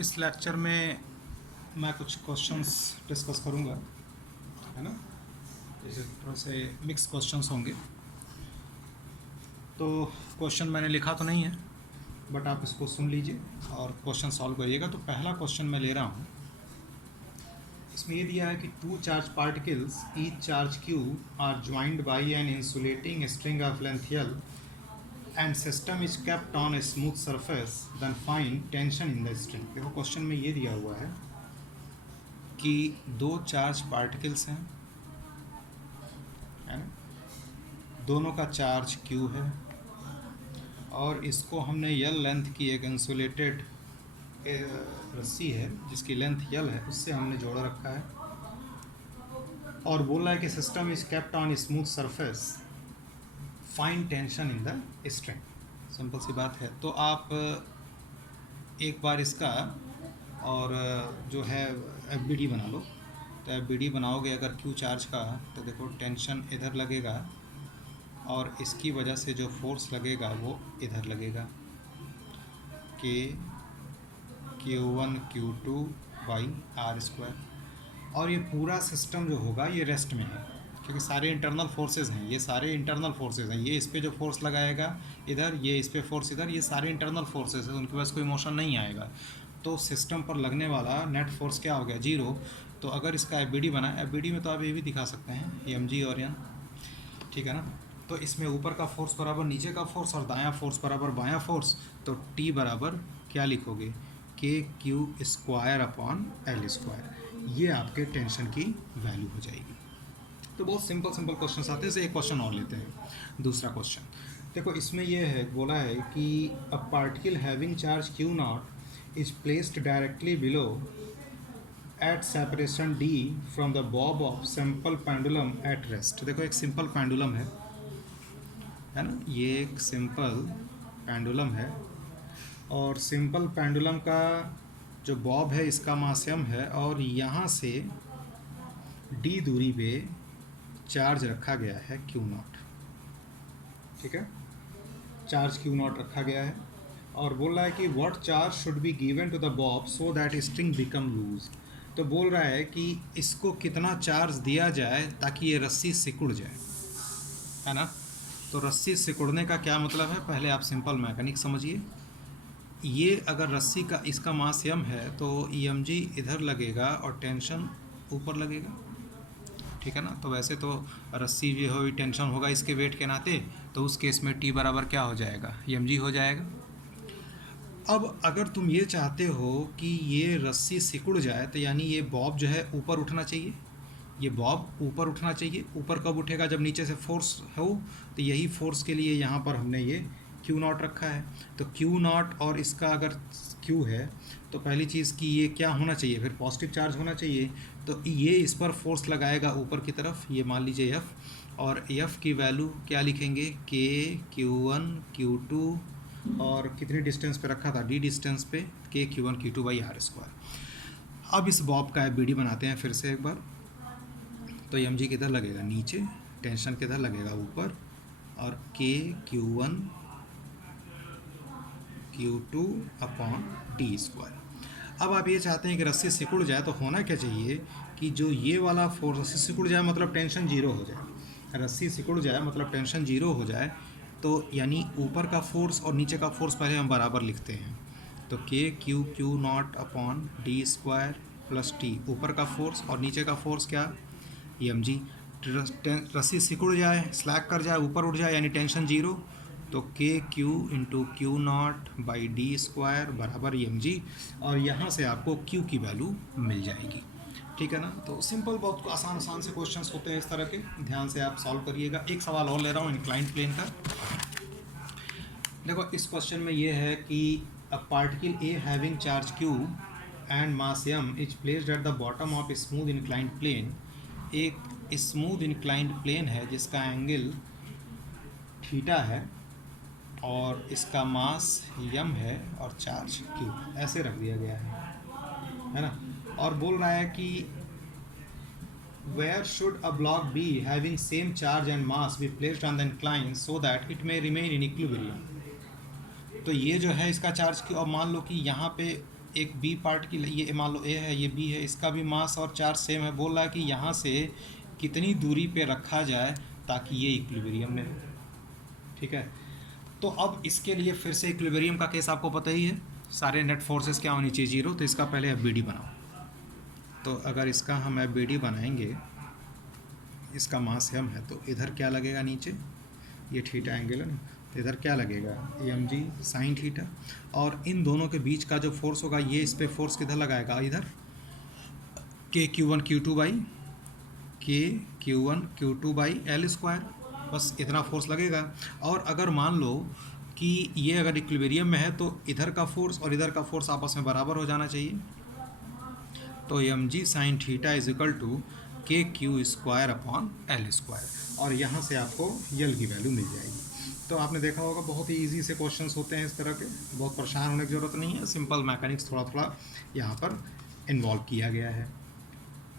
इस लेक्चर में मैं कुछ क्वेश्चंस डिस्कस करूंगा, है ना। जैसे थोड़ा से मिक्स क्वेश्चंस होंगे। तो क्वेश्चन मैंने लिखा तो नहीं है, बट आप इसको सुन लीजिए और क्वेश्चन सॉल्व करिएगा। तो पहला क्वेश्चन मैं ले रहा हूँ। इसमें ये दिया है कि two charged particles each charge q are joined by an insulating string of length L and system is kept on a smooth surface, then find tension in the string. देखो क्वेश्चन में ये दिया हुआ है कि दो चार्ज पार्टिकल्स हैं, है ना। दोनों का चार्ज Q है और इसको हमने L लेंथ की एक इंसुलेटेड रस्सी है जिसकी लेंथ L है, उससे हमने जोड़ा रखा है और बोल रहा है कि system is kept on smooth surface, fine tension in the string. Simple सी बात है। तो आप एक बार इसका और जो है FBD बना लो। तो FBD बनाओगे अगर Q चार्ज का, तो देखो टेंशन इधर लगेगा और इसकी वजह से जो फोर्स लगेगा वो इधर लगेगा, के Q1 Q2 by r square. और ये पूरा सिस्टम जो होगा ये रेस्ट में है, क्योंकि सारे इंटरनल फोर्सेस हैं, ये सारे इंटरनल फोर्सेस हैं। ये इस पर जो फोर्स लगाएगा इधर, ये इस पर फोर्स इधर, ये सारे इंटरनल फोर्सेस हैं, उनके पास कोई मोशन नहीं आएगा। तो सिस्टम पर लगने वाला नेट फोर्स क्या हो गया, 0। तो अगर इसका FBD बना, FBD में तो आप ये भी दिखा सकते हैं, mg और n, ठीक है ना। तो इसमें ऊपर का फोर्स बराबर नीचे का फोर्स और दायां फोर्स बराबर बायां फोर्स। तो T बराबर क्या लिखोगे, KQ square upon L square. ये आपके टेंशन की वैल्यू हो जाएगी। तो बहुत सिंपल क्वेश्चन आते हैं। जैसे एक क्वेश्चन और लेते हैं, दूसरा क्वेश्चन। देखो इसमें यह है, बोला है कि a particle having charge Q0 is placed directly below at separation D from the bob of simple pendulum at rest. देखो एक सिंपल पेंडुलम है ना, ये एक सिंपल पेंडुलम है और सिंपल पेंडुलम का जो बॉब है इसका मास m है और यहाँ से d दूरी पे चार्ज रखा गया है Q0, ठीक है। चार्ज Q0 रखा गया है और बोल रहा है कि what charge should be given to the bob so that string become loose. तो बोल रहा है कि इसको कितना चार्ज दिया जाए ताकि ये रस्सी सिकुड़ जाए, है ना। तो रस्सी सिकुड़ने का क्या मतलब है, पहले आप सिंपल मैकेनिक समझिए। ये अगर रस्सी का इसका मास m है तो EMG इधर लगेगा और टेंशन ऊपर लगेगा, ठीक है ना। तो वैसे तो रस्सी जो हो टेंशन होगा इसके वेट के नाते, तो उस केस में T बराबर क्या हो जाएगा, EMG हो जाएगा। अब अगर तुम ये चाहते हो कि ये रस्सी सिकुड़ जाए, तो यानी ये बॉब जो है ऊपर उठना चाहिए, ये बॉब ऊपर उठना चाहिए। ऊपर कब उठेगा, जब नीचे से फोर्स हो। तो यही फोर्स के लिए यहाँ पर हमने ये Q0 रखा है। तो Q0 और इसका अगर Q है तो पहली चीज़ कि ये क्या होना चाहिए, फिर पॉजिटिव चार्ज होना चाहिए। तो ये इस पर फोर्स लगाएगा ऊपर की तरफ, ये मान लीजिए F, और F की वैल्यू क्या लिखेंगे, K Q1 Q2 और कितनी डिस्टेंस पे रखा था, D डिस्टेंस पे, K Q1 Q2 by r square. अब इस बॉब का FBD बनाते हैं फिर से एक बार। तो mg किधर लगेगा, नीचे, टेंशन किधर लगेगा, ऊपर, और K Q1 Q2 upon D square. अब आप ये चाहते हैं कि रस्सी सिकुड़ जाए, तो होना क्या चाहिए कि जो ये वाला फोर्स, रस्सी सिकुड़ जाए मतलब टेंशन 0 हो जाए, रस्सी सिकुड़ जाए मतलब टेंशन 0 हो जाए। तो यानी ऊपर का फोर्स और नीचे का फोर्स पहले हम बराबर लिखते हैं। तो K Q0 upon D square plus T, ऊपर का फोर्स और नीचे का फोर्स क्या, EMG। रस्सी सिकुड़ जाए, स्लैक कर जाए, ऊपर उठ जाए, यानी टेंशन 0। तो KQ into Q0 by D square बराबर EMG, और यहाँ से आपको Q की वैल्यू मिल जाएगी, ठीक है ना। तो सिंपल, बहुत आसान से क्वेश्चंस होते हैं इस तरह के, ध्यान से आप सॉल्व करिएगा। एक सवाल और ले रहा हूँ इंक्लाइंड प्लेन का। देखो इस क्वेश्चन में ये है कि a particle A having charge Q and mass m is placed at the bottom of smooth inclined plane. एक स्मूथ इंक्लाइंड प्लेन है जिसका एंगल थीटा है और इसका मास m है और चार्ज Q, ऐसे रख दिया गया है ना। और बोल रहा है कि where should a block B having same charge and mass be placed on the incline so that it may remain in equilibrium। तो ये जो है इसका चार्ज Q, और मान लो कि यहाँ पे एक बी पार्ट की, ये मान लो ए है, ये बी है, इसका भी मास और चार्ज सेम है। बोल रहा है कि यहाँ से कितनी दूरी पे रखा जाए ताकि ये इक्विलिब्रियम में हो। ठीक है, तो अब इसके लिए फिर से इक्विलिब्रियम का केस आपको पता ही है, सारे नेट फोर्सेस क्या होनी चाहिए, जीरो। तो इसका पहले एफ बी डी बनाओ। तो अगर इसका हम एफ बी डी बनाएंगे, इसका मास m है, तो इधर क्या लगेगा नीचे, ये थीटा एंगल है ना, तो इधर क्या लगेगा, एम जी साइन थीटा। और इन दोनों के बीच का जो फोर्स होगा, ये इस पर फोर्स किधर लगाएगा, इधर के Q one Q two by K Q one Q two by L square, बस इतना फोर्स लगेगा। और अगर मान लो कि ये अगर इक्विलिब्रियम में है तो इधर का फोर्स और इधर का फोर्स आपस में बराबर हो जाना चाहिए। तो M G sine theta is equal to K Q square upon L square, और यहाँ से आपको यल की वैल्यू मिल जाएगी। तो आपने देखा होगा बहुत ही इजी से क्वेश्चंस होते हैं इस तरह के, बहुत परेशान होने की ज़रूरत नहीं है, सिंपल मैकेनिक्स थोड़ा थोड़ा यहाँ पर इन्वॉल्व किया गया है।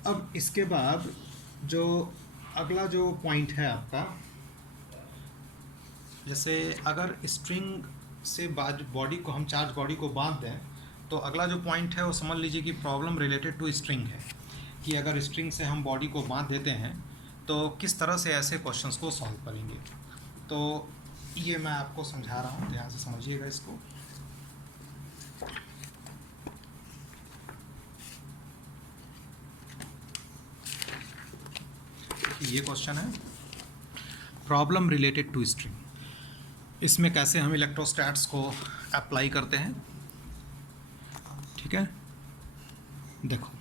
अब इसके बाद जो अगला जो पॉइंट है आपका, जैसे अगर स्ट्रिंग से बॉडी को हम चार्ज बॉडी को बांध दें, तो अगला जो पॉइंट है वो समझ लीजिए कि प्रॉब्लम रिलेटेड टू स्ट्रिंग है, कि अगर स्ट्रिंग से हम बॉडी को बांध देते हैं तो किस तरह से ऐसे क्वेश्चंस को सॉल्व करेंगे। तो ये मैं आपको समझा रहा हूँ, ध्यान से समझिएगा इसको। ये क्वेश्चन है प्रॉब्लम रिलेटेड टू स्ट्रिंग, इसमें कैसे हम इलेक्ट्रोस्टैट्स को अप्लाई करते हैं। ठीक है, देखो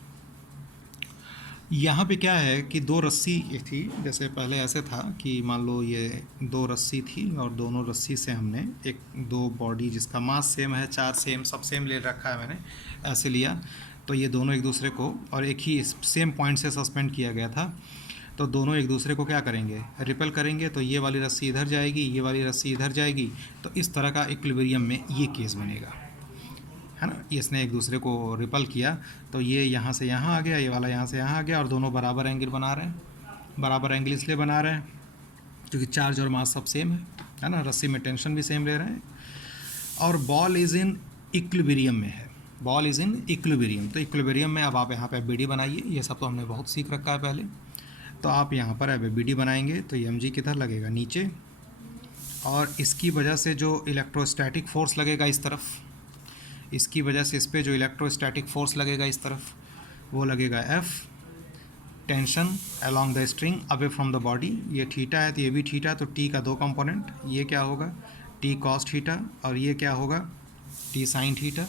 यहाँ पे क्या है कि दो रस्सी ये थी, जैसे पहले ऐसे था कि मान लो ये दो रस्सी थी और दोनों रस्सी से हमने एक दो बॉडी जिसका मास सेम है, चार्ज सेम, सब सेम ले रखा है मैंने, ऐसे लिया। तो ये दोनों एक दूसरे को और एक ही सेम पॉइंट से सस्पेंड किया गया था, तो दोनों एक दूसरे को क्या करेंगे, रिपेल करेंगे। तो ये वाली रस्सी इधर जाएगी, ये वाली रस्सी इधर जाएगी, तो इस तरह का इक्विलिब्रियम में ये केस बनेगा, है ना। इसने एक दूसरे को रिपल किया, तो ये यहाँ से यहाँ आ गया, ये वाला यहाँ से यहाँ आ गया, और दोनों बराबर एंगल बना रहे हैं। बराबर एंगल इसलिए बना रहे हैं क्योंकि चार्ज और मास सब सेम है ना, रस्सी में टेंशन भी सेम ले रहे हैं। और बॉल इज़ इन इक्विलिब्रियम में है, बॉल इज़ इन इक्विलिब्रियम। तो इक्विलिब्रियम में अब आप यहाँ पे बी डी बनाइए, ये सब तो हमने बहुत सीख रखा है पहले। तो आप यहाँ पर अब बी डी बनाएंगे तो एम जी किधर लगेगा, नीचे, और इसकी वजह से जो इलेक्ट्रोस्टैटिक फोर्स लगेगा इस तरफ, इसकी वजह से इस पर जो इलेक्ट्रोस्टैटिक फोर्स लगेगा इस तरफ, वो लगेगा F, tension along the string away from the body. ये थीटा है तो ये भी थीटा, तो टी का दो कंपोनेंट, ये क्या होगा टी कॉस थीटा, और ये क्या होगा टी साइन थीटा।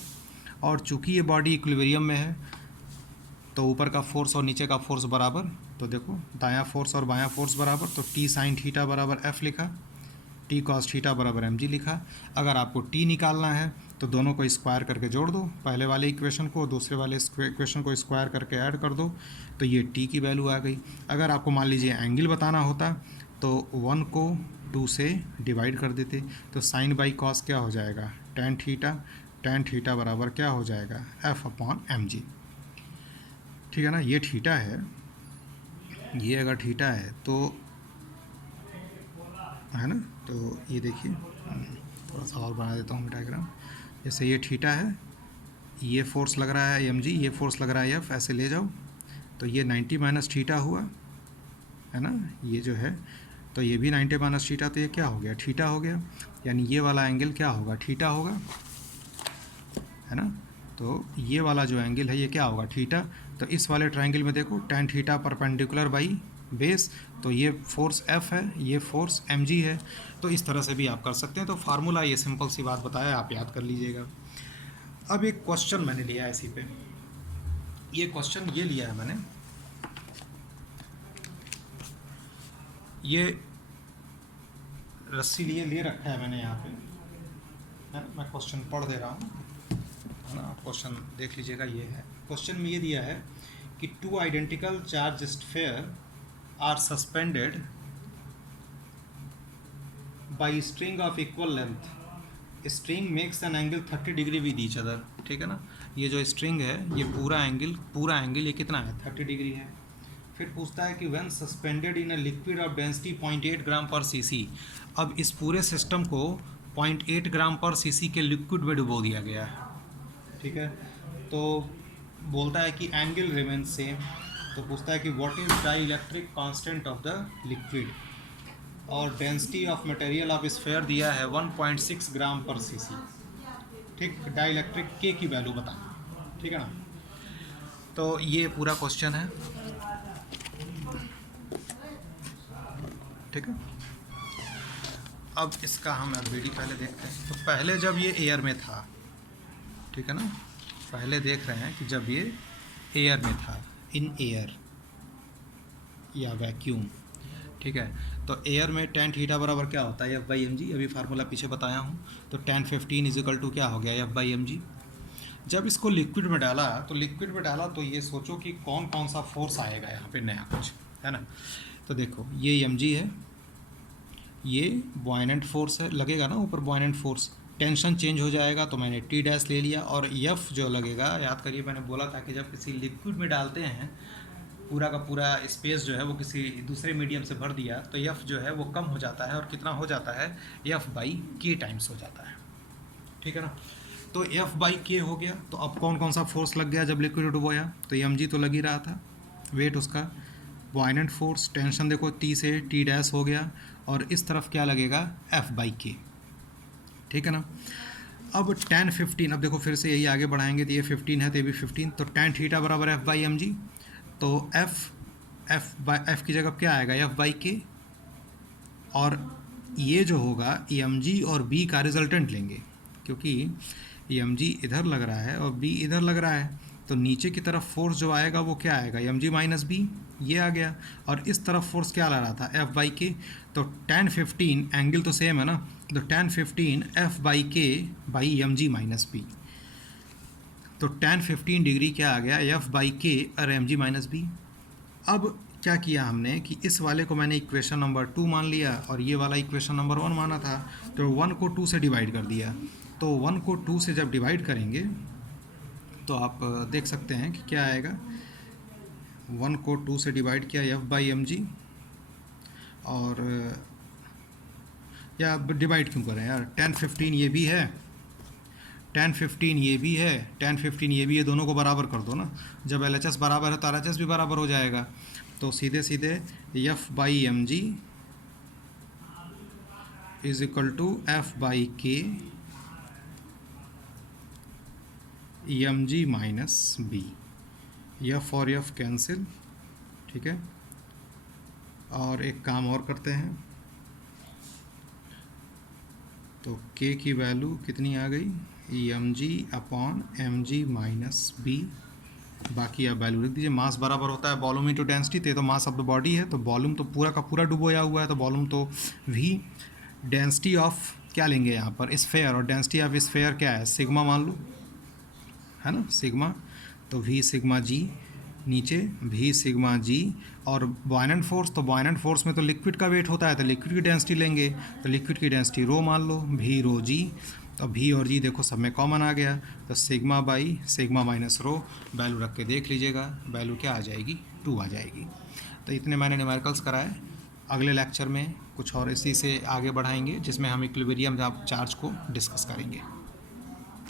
और चूंकि ये बॉडी इक्विलिब्रियम में है तो ऊपर का फोर्स और नीचे का फोर्स बराबर, तो देखो दायां फोर्स और बायां फोर्स बराबर, तो टी साइन थीटा बराबर एफ लिखा, टी कॉस थीटा बराबर एम जी लिखा। अगर आपको टी निकालना है तो दोनों को स्क्वायर करके जोड़ दो, पहले वाले इक्वेशन को दूसरे वाले इक्वेशन को स्क्वायर करके ऐड कर दो, तो ये टी की वैल्यू आ गई। अगर आपको मान लीजिए एंगल बताना होता तो 1 को 2 से डिवाइड कर देते, तो साइन बाई कॉस क्या हो जाएगा टेन थीटा बराबर क्या हो जाएगा एफ अपॉन एम जी। ठीक है ना, ये थीटा है, ये अगर थीटा है तो है ना, तो ये देखिए थोड़ा सा और बना देता हूँ डायग्राम। जैसे ये थीटा है, ये फोर्स लग रहा है एम जी, ये फोर्स लग रहा है एफ, ऐसे ले जाओ तो ये 90 माइनस थीटा हुआ, है ना, ये जो है, तो ये भी 90 माइनस थीटा, तो ये क्या हो गया थीटा हो गया, यानी ये वाला एंगल क्या होगा थीटा होगा, है ना। तो ये वाला जो एंगल है ये क्या होगा थीटा। तो इस वाले ट्रायंगल में देखो tan theta perpendicular by base, तो ये फोर्स एफ है, ये फोर्स एम जी है। तो इस तरह से भी आप कर सकते हैं। तो फार्मूला ये सिंपल सी बात बताया, आप याद कर लीजिएगा। अब एक क्वेश्चन मैंने लिया है इसी पे, ये क्वेश्चन ये लिया है मैंने, ये रस्सी ले रखा है मैंने यहाँ पे, है, मैं क्वेश्चन पढ़ दे रहा हूँ, है ना, आप क्वेश्चन देख लीजिएगा। ये है क्वेश्चन में, ये दिया है कि two identical charged spheres are suspended by string of equal length, string makes an angle 30 degree with each other. ठीक है ना, ये जो स्ट्रिंग है ये पूरा एंगल ये कितना है 30 डिग्री है। फिर पूछता है कि when suspended in a liquid of density 0.8 ग्राम पर सीसी। अब इस पूरे सिस्टम को 0.8 ग्राम पर सीसी के लिक्विड में डुबो दिया गया है। ठीक है। तो बोलता है कि एंगल रिमेन सेम, तो पूछता है कि what is dielectric constant of the liquid, और density of material of sphere दिया है 1.6 ग्राम पर सीसी। ठीक, डाई इलेक्ट्रिक के की वैल्यू बता, ठीक है ना। तो ये पूरा क्वेश्चन है, ठीक है। अब इसका हम एलबीडी पहले देखते हैं। तो पहले जब ये एयर में था, ठीक है ना, पहले देख रहे हैं कि जब ये एयर में था, इन एयर या वैक्यूम, ठीक है। तो एयर में tan थीटा बराबर क्या होता है, F/mg, अभी फार्मूला पीछे बताया हूँ। तो tan 15 इजिकल टू क्या हो गया, F/mg। जब इसको लिक्विड में डाला तो ये सोचो कि कौन कौन सा फोर्स आएगा यहाँ पे नया कुछ, है ना। तो देखो ये mg है, ये बॉयनेंट फोर्स है, लगेगा ना ऊपर बॉयनेंट फोर्स, टेंशन चेंज हो जाएगा तो मैंने टी डैश ले लिया। और एफ जो लगेगा, याद करिए मैंने बोला था कि जब किसी लिक्विड में डालते हैं पूरा का पूरा स्पेस जो है वो किसी दूसरे मीडियम से भर दिया, तो एफ जो है वो कम हो जाता है, और कितना हो जाता है, F/k टाइम्स हो जाता है, ठीक है ना। तो F/k हो गया। तो अब कौन कौन सा फोर्स लग गया जब लिक्विड डुबोया, तो mg तो लग ही रहा था, वेट उसका, बॉयनेंट फोर्स, टेंशन देखो T से T डैश हो गया, और इस तरफ क्या लगेगा, F/k, ठीक है ना। अब tan 15, अब देखो फिर से यही आगे बढ़ाएंगे, तो ये 15 है तो ये भी 15, तो tan थीटा बराबर F/mg। तो F की जगह क्या आएगा, F/k, और ये जो होगा mg और b का रिजल्टेंट लेंगे, क्योंकि mg इधर लग रहा है और b इधर लग रहा है, तो नीचे की तरफ फोर्स जो आएगा वो क्या आएगा, mg माइनस b, ये आ गया। और इस तरफ फोर्स क्या ला रहा था, F/k। तो tan 15 एंगल तो सेम है ना, तो tan 15 F/k by mg minus b। तो tan 15 डिग्री क्या आ गया, F/k और mg माइनस b। अब क्या किया हमने कि इस वाले को मैंने इक्वेशन नंबर 2 मान लिया, और ये वाला इक्वेशन नंबर 1 माना था, तो 1 को 2 से डिवाइड कर दिया। तो 1 को 2 से जब डिवाइड करेंगे तो आप देख सकते हैं कि क्या आएगा, 1 को 2 से डिवाइड किया F/mg, और या डिवाइड क्यों करें यार, tan 15 ये भी है, tan 15 ये भी है, tan 15 ये भी है, दोनों को बराबर कर दो ना। जब LHS बराबर है तो RHS भी बराबर हो जाएगा। तो सीधे सीधे F/mg is equal to F/k mg minus b, F और F कैंसिल, ठीक है। और एक काम और करते हैं, तो k की वैल्यू कितनी आ गई, mg upon mg minus b, बाकी आप वैल्यू लिख दीजिए। मास बराबर होता है वॉल्यूम इंटू डेंसिटी, तो मास ऑफ द बॉडी है, तो वॉल्यूम तो पूरा का पूरा डुबोया हुआ है, तो वॉल्यूम तो v, डेंसिटी ऑफ क्या लेंगे यहाँ पर, स्फेयर, और डेंसिटी ऑफ स्फेयर क्या है, सिग्मा मान लो, है ना, सिग्मा। तो v सिग्मा g, नीचे v सिग्मा g, और बॉयनेंट फोर्स, तो बॉयनेंट फोर्स में तो लिक्विड का वेट होता है, तो लिक्विड की डेंसिटी लेंगे, तो लिक्विड की डेंसिटी रो मान लो, v रो g। तो v और g देखो सब में कॉमन आ गया, तो sigma by sigma minus rho, value रख के देख लीजिएगा, वैल्यू क्या आ जाएगी, 2 आ जाएगी। तो इतने मैंने न्यूमेरिकल्स कराए। अगले लेक्चर में कुछ और इसी से आगे बढ़ाएंगे, जिसमें हम इक्विलिब्रियम चार्ज को डिस्कस करेंगे।